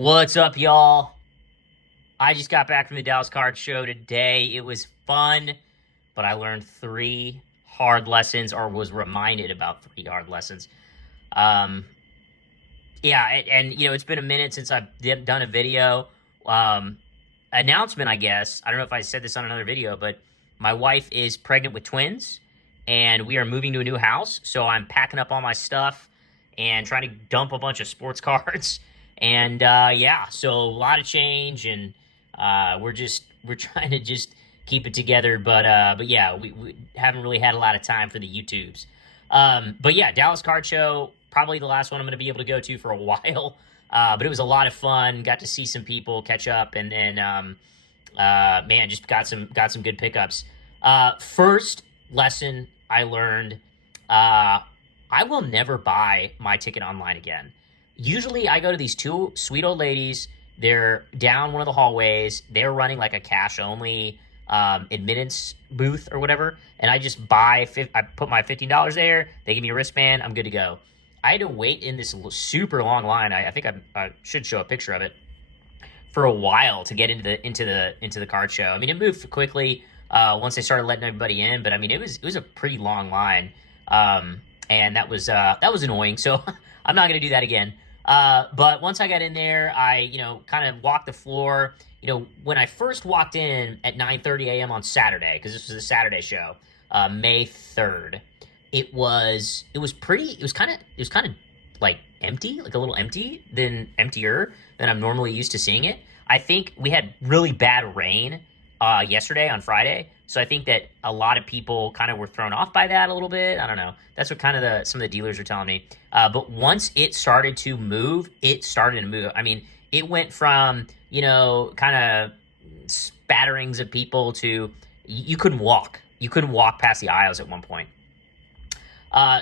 What's up, y'all? I just got back from the Dallas Card Show today. It was fun, but I learned three hard lessons, or was reminded about three hard lessons. Um, yeah, and it's been a minute since I've done a video. Um, Announcement, I guess. I don't know if I said this on another video, but my wife is pregnant with twins, and we are moving to a new house. So I'm packing up all my stuff and trying to dump a bunch of sports cards. And yeah, so a lot of change, and we're trying to just keep it together. But yeah, we haven't really had a lot of time for the YouTubes. But yeah, Dallas Card Show, probably the last one I'm going to be able to go to for a while. But it was a lot of fun. Got to see some people, catch up, and then man, just got some good pickups. First lesson I learned: I will never buy my ticket online again. Usually, I go to these two sweet old ladies. They're down one of the hallways. They're running like a cash only admittance booth or whatever, and I just buy. I put my $15 there. They give me a wristband. I'm good to go. I had to wait in this super long line. I think I should show a picture of it, for a while to get into the card show. I mean, it moved quickly once they started letting everybody in, but I mean, it was a pretty long line, and that was annoying. So I'm not gonna do that again. But once I got in there, I kind of walked the floor. When I first walked in at 9:30 a.m. on Saturday, because this was a Saturday show, May 3rd. It was kind of like empty, like a little emptier than I'm normally used to seeing it. I think we had really bad rain yesterday on Friday, so I think that a lot of people kind of were thrown off by that a little bit. I don't know. That's what kind of some of the dealers are telling me. But once it started to move, I mean, it went from kind of spatterings of people to you couldn't walk. You couldn't walk past the aisles at one point.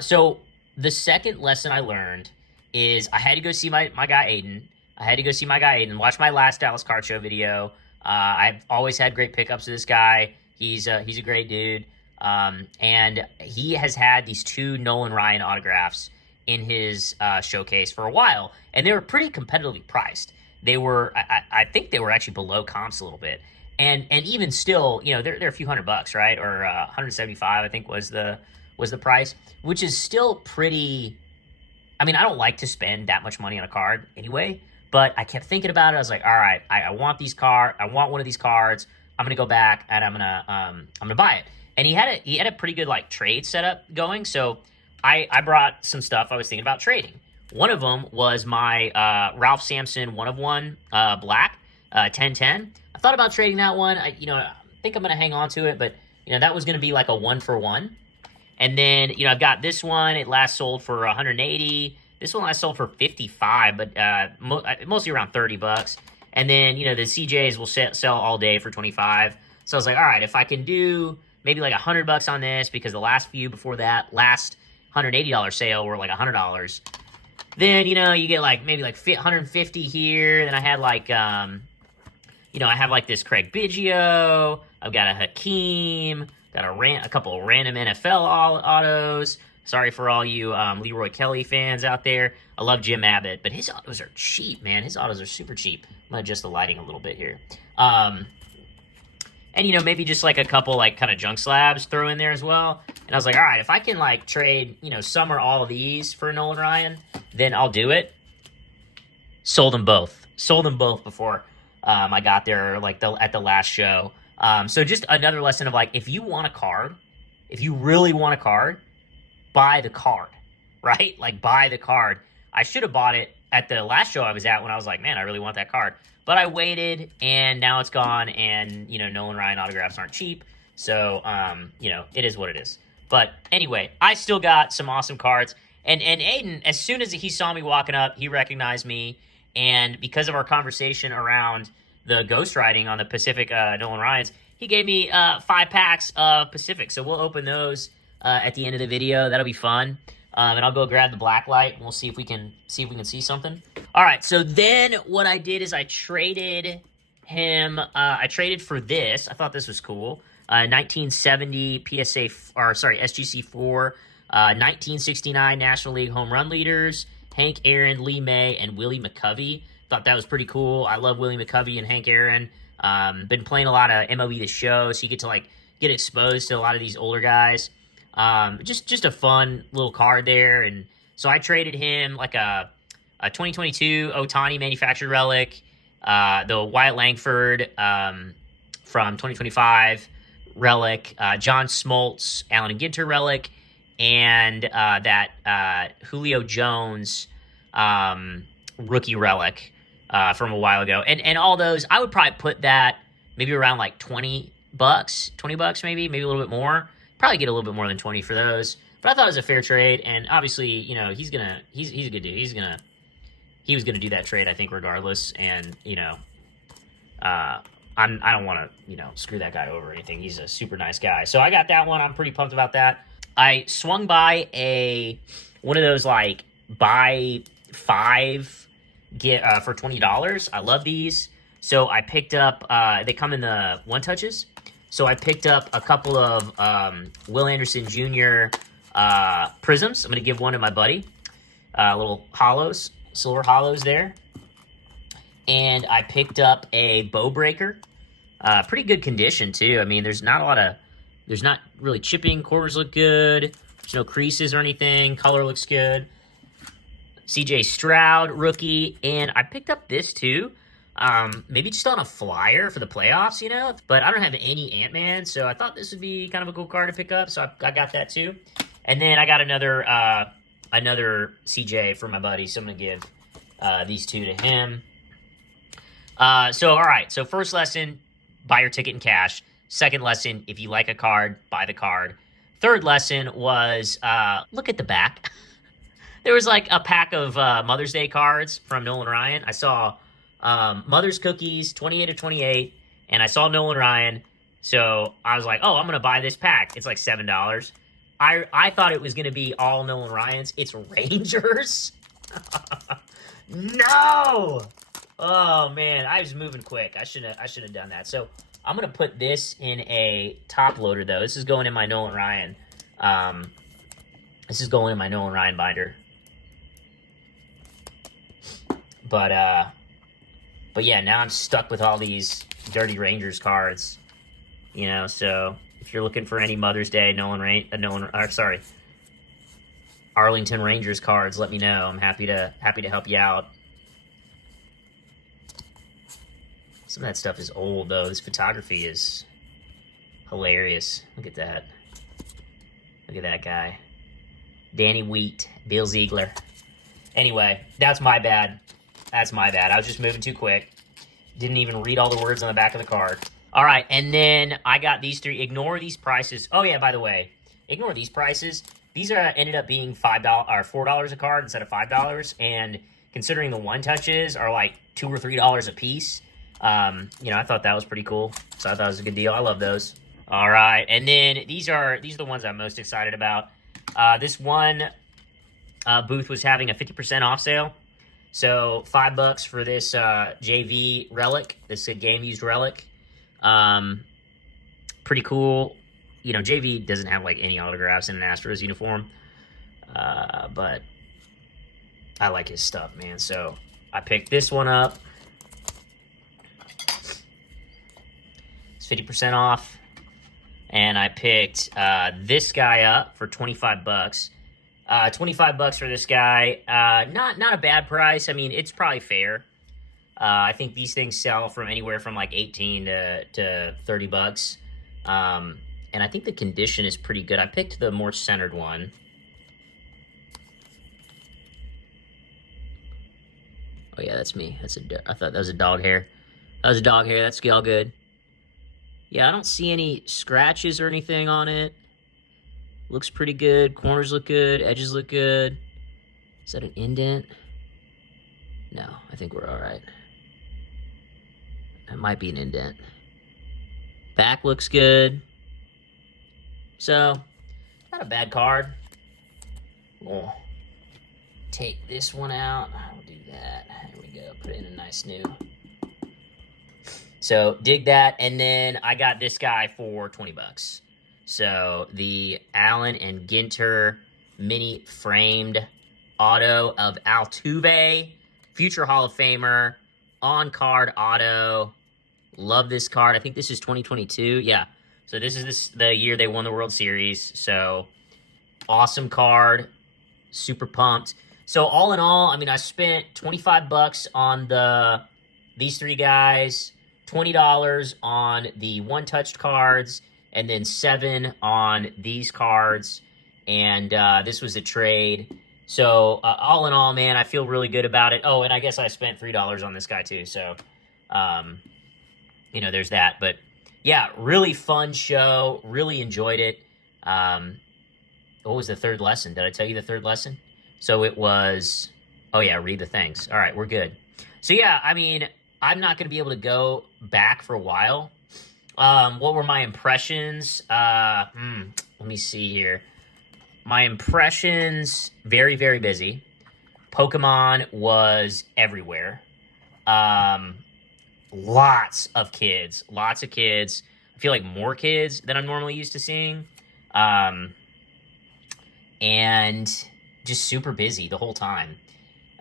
So the second lesson I learned is I had to go see my guy Aiden. Watch my last Dallas Card Show video. I've always had great pickups with this guy. He's a great dude. And he has had these two Nolan Ryan autographs in his showcase for a while, and they were pretty competitively priced. They were, I think they were actually below comps a little bit. And even still, they're a few $100, right? Or 175, I think was the price, which is still pretty. I mean, I don't like to spend that much money on a card anyway, but I kept thinking about it. I was like, all right, I want I want one of these cards. I'm gonna go back and I'm gonna buy it. And he had a pretty good like trade setup going. So I brought some stuff I was thinking about trading. One of them was my Ralph Sampson 1/1 black 1010. I thought about trading that one. I think I'm gonna hang on to it, but that was gonna be like a 1-for-1. And then, I've got this one. It last sold for 180. This one last sold for 55, but mostly around $30. And then, the CJs will sell all day for 25. So I was like, all right, if I can do maybe like $100 on this, because the last few before that last $180 sale were like $100. Then, you get like maybe like 150 here. Then I had like, I have like this Craig Biggio. I've got a Hakeem. Got a couple of random NFL autos. Sorry for all you Leroy Kelly fans out there. I love Jim Abbott, but his autos are cheap, man. His autos are super cheap. I'm going to adjust the lighting a little bit here. And, maybe just like a couple like kind of junk slabs throw in there as well. And I was like, all right, if I can like trade, some or all of these for Nolan Ryan, then I'll do it. Sold them both before I got there, like at the last show. So just another lesson of like, if you want a card, if you really want a card, buy the card, right? Like buy the card. I should have bought it at the last show I was at when I was like, man, I really want that card. But I waited, and now it's gone, and, Nolan Ryan autographs aren't cheap. So, it is what it is. But anyway, I still got some awesome cards. And Aiden, as soon as he saw me walking up, he recognized me. And because of our conversation around the ghostwriting on the Pacific Nolan Ryans, he gave me 5 packs of Pacific. So we'll open those at the end of the video. That'll be fun. And I'll go grab the Blacklight, and we'll see if we can see something. All right, so then what I did is I traded him. I traded for this. I thought this was cool. 1970 SGC4, 1969 National League home run leaders, Hank Aaron, Lee May, and Willie McCovey. Thought that was pretty cool. I love Willie McCovey and Hank Aaron. Been playing a lot of MLB The Show, so you get to like get exposed to a lot of these older guys. Just a fun little card there, and so I traded him like a 2022 Ohtani manufactured relic, the Wyatt Langford from 2025 relic, John Smoltz, Allen and Ginter relic, and that Julio Jones rookie relic from a while ago. And all those, I would probably put that maybe around like $20, $20 maybe a little bit more. Probably get a little bit more than 20 for those. But I thought it was a fair trade, and obviously, you know, he's a good dude. He was gonna do that trade, I think, regardless. And you know, I don't want to, you know, screw that guy over or anything. He's a super nice guy. So I got that one. I'm pretty pumped about that. I swung by one of those like buy 5 get for $20. I love these. So I picked up. They come in the one touches. So I picked up a couple of Will Anderson Jr. Prisms. I'm gonna give one to my buddy. Little hollows, silver hollows there. And I picked up a bow breaker. Pretty good condition too. I mean, there's not really chipping. Corners look good. There's no creases or anything. Color looks good. CJ Stroud rookie, and I picked up this too. Maybe just on a flyer for the playoffs, you know. But I don't have any Ant-Man, so I thought this would be kind of a cool card to pick up. So I got that too. And then I got another CJ for my buddy. So I'm gonna give these two to him. So all right. So first lesson, buy your ticket in cash. Second lesson, if you like a card, buy the card. Third lesson was look at the back. There was like a pack of Mother's Day cards from Nolan Ryan. I saw Mother's Cookies, 28 of 28, and I saw Nolan Ryan. So I was like, oh, I'm going to buy this pack. It's like $7. I thought it was going to be all Nolan Ryans. It's Rangers. No! Oh, man. I was moving quick. I shouldn't have done that. So I'm going to put this in a top loader, though. This is going in my Nolan Ryan. This is going in my Nolan Ryan binder. But yeah, now I'm stuck with all these dirty Rangers cards. You know, so if you're looking for any Mother's Day Arlington Rangers cards, let me know. I'm happy to help you out. Some of that stuff is old though. This photography is hilarious. Look at that. Look at that guy. Danny Wheat, Bill Ziegler. Anyway, that's my bad. That's my bad. I was just moving too quick. Didn't even read all the words on the back of the card. All right, and then I got these 3. Ignore these prices. Oh, yeah, by the way, ignore these prices. These ended up being $5 or $4 a card instead of $5. And considering the one touches are like $2 or $3 a piece, you know, I thought that was pretty cool. So I thought it was a good deal. I love those. All right, and then these are the ones I'm most excited about. This one booth was having a 50% off sale. So $5 for this JV relic. This is a game-used relic. Pretty cool. You know, JV doesn't have like any autographs in an Astros uniform. But I like his stuff, man. So I picked this one up. It's 50% off. And I picked this guy up for $25. $25 for this guy. Not a bad price. I mean, it's probably fair. I think these things sell from anywhere from like 18 to $30. And I think the condition is pretty good. I picked the more centered one. Oh yeah, that's me. I thought that was a dog hair. That was a dog hair. That's all good. Yeah, I don't see any scratches or anything on it. Looks pretty good. Corners look good. Edges look good. Is that an indent? No, I think we're all right. That might be an indent. Back looks good. So, not a bad card. We'll take this one out. I'll do that. There we go. Put it in a nice new. So, dig that. And then I got this guy for $20. So, the Allen and Ginter mini framed auto of Altuve, future Hall of Famer, on-card auto. Love this card. I think this is 2022. Yeah. So this is the year they won the World Series. So awesome card. Super pumped. So all in all, I mean, I spent $25 on these three guys, $20 on the one-touched cards, and then $7 on these cards. And this was a trade. So all in all, man, I feel really good about it. Oh, and I guess I spent $3 on this guy too. So, you know, there's that. But yeah, really fun show. Really enjoyed it. What was the third lesson? Did I tell you the third lesson? So it was, oh yeah, read the things. All right, we're good. So yeah, I mean, I'm not going to be able to go back for a while. What were my impressions? Let me see here. My impressions, very, very busy. Pokemon was everywhere. Lots of kids. I feel like more kids than I'm normally used to seeing. And just super busy the whole time.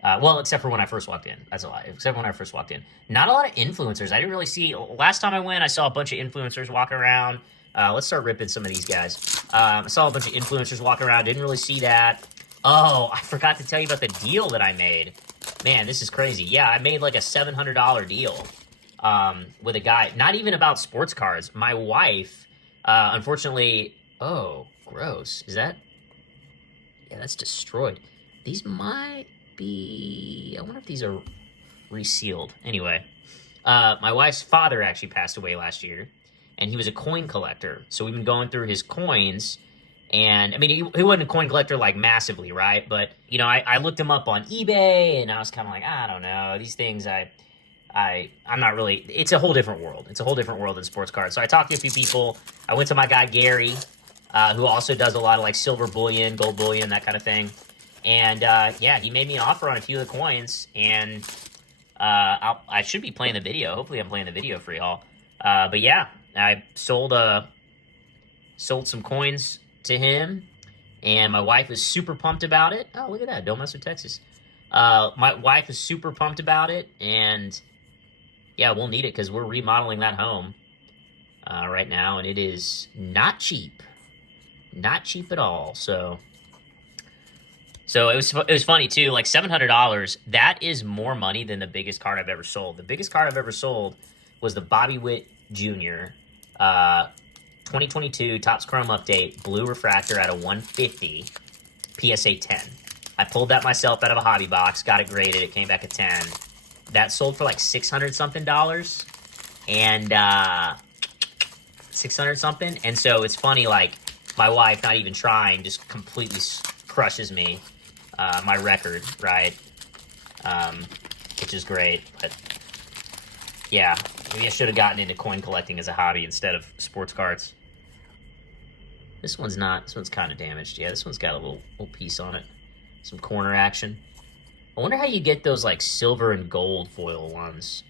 Well, except for when I first walked in. That's a lie. Except when I first walked in. Not a lot of influencers. I didn't really see... Last time I went, I saw a bunch of influencers walking around. Let's start ripping some of these guys. I saw a bunch of influencers walking around. Didn't really see that. Oh, I forgot to tell you about the deal that I made. Man, this is crazy. Yeah, I made like a $700 deal with a guy. Not even about sports cards. My wife, unfortunately... Oh, gross. Is that... Yeah, that's destroyed. These might be... I wonder if these are resealed. Anyway, my wife's father actually passed away last year, and he was a coin collector. So we've been going through his coins, and, I mean, he wasn't a coin collector, like, massively, right? But, you know, I looked him up on eBay, and I was kind of like, I don't know. These things, I'm not really... It's a whole different world. It's a whole different world than sports cards. So I talked to a few people. I went to my guy, Gary, who also does a lot of, like, silver bullion, gold bullion, that kind of thing. And, yeah, he made me an offer on a few of the coins, and I should be playing the video. Hopefully I'm playing the video for y'all. But, yeah, I sold some coins to him, and my wife is super pumped about it. Oh, look at that. Don't mess with Texas. My wife is super pumped about it, and, yeah, we'll need it because we're remodeling that home right now, and it is not cheap. Not cheap at all. So it was funny too. Like $700. That is more money than the biggest card I've ever sold. The biggest card I've ever sold was the Bobby Witt Jr. 2022 Topps Chrome Update Blue Refractor at a 150 PSA 10. I pulled that myself out of a hobby box. Got it graded. It came back a 10. That sold for like $600 something, and 600 something. And so it's funny, like, my wife, not even trying, just completely crushes me, my record, right? Which is great, but yeah, maybe I should have gotten into coin collecting as a hobby instead of sports cards. This one's kind of damaged. Yeah, this one's got a little piece on it. Some corner action. I wonder how you get those, like, silver and gold foil ones.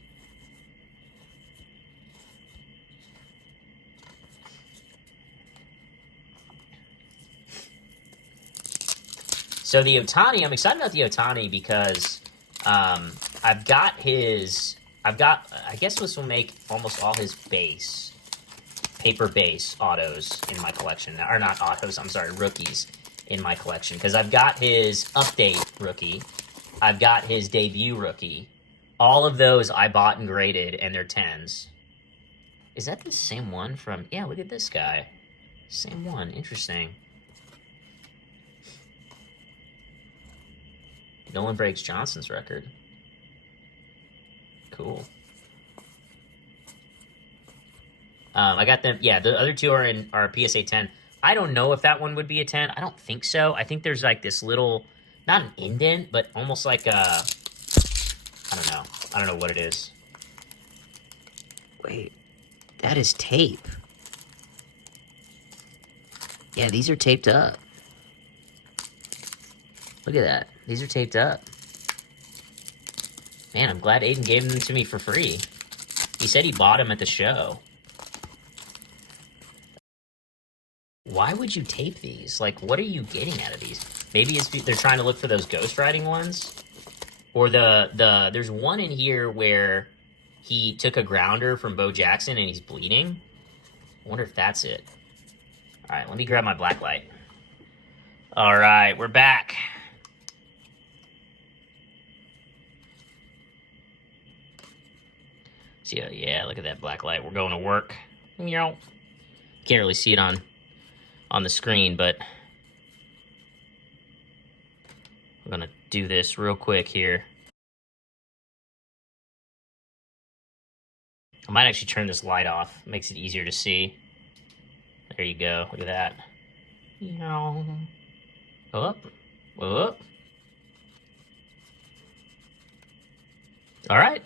So the Ohtani, I'm excited about the Ohtani because I guess this will make almost all his paper base autos in my collection. Or not autos, I'm sorry, rookies in my collection. Because I've got his update rookie. I've got his debut rookie. All of those I bought and graded, and they're 10s. Is that the same one from... Yeah, look at this guy. Same one. Interesting. Nolan breaks Johnson's record. Cool. I got them. Yeah, the other two are PSA 10. I don't know if that one would be a 10. I don't think so. I think there's like this little, not an indent, but almost like a, I don't know. I don't know what it is. Wait, that is tape. Yeah, these are taped up. Look at that. These are taped up. Man, I'm glad Aiden gave them to me for free. He said he bought them at the show. Why would you tape these? Like, what are you getting out of these? Maybe it's they're trying to look for those ghost riding ones. Or there's one in here where he took a grounder from Bo Jackson and he's bleeding. I wonder if that's it. All right, let me grab my Blacklight. All right, we're back. See, yeah, look at that Blacklight. We're going to work. You know, can't really see it on the screen, but I'm gonna do this real quick here. I might actually turn this light off. Makes it easier to see. There you go. Look at that. Up. Up. All right.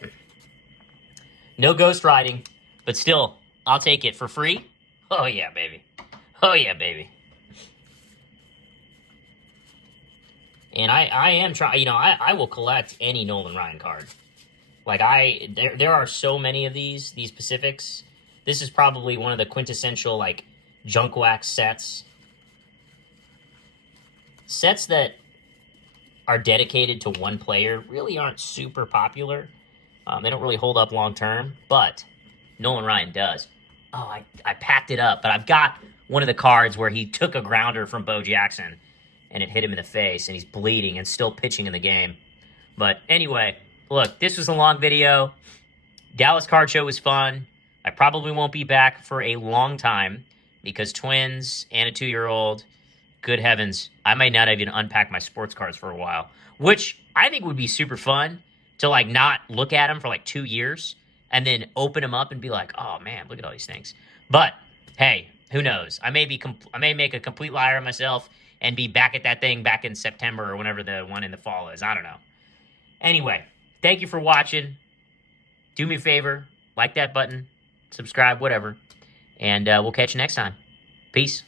No ghost riding, but still, I'll take it for free. Oh, yeah, baby. Oh, yeah, baby. And I am trying, you know, I will collect any Nolan Ryan card. Like, there are so many of these Pacifics. This is probably one of the quintessential, like, junk wax sets. Sets that are dedicated to one player really aren't super popular. They don't really hold up long term, but Nolan Ryan does. Oh, I packed it up, but I've got one of the cards where he took a grounder from Bo Jackson and it hit him in the face, and he's bleeding and still pitching in the game. But anyway, look, this was a long video. Dallas Card Show was fun. I probably won't be back for a long time because twins and a 2-year-old, good heavens, I might not even unpack my sports cards for a while, which I think would be super fun to, like, not look at them for, like, 2 years and then open them up and be like, oh, man, look at all these things. But, hey, who knows? I may make a complete liar of myself and be back at that thing back in September or whenever the one in the fall is. I don't know. Anyway, thank you for watching. Do me a favor, like that button, subscribe, whatever. And we'll catch you next time. Peace.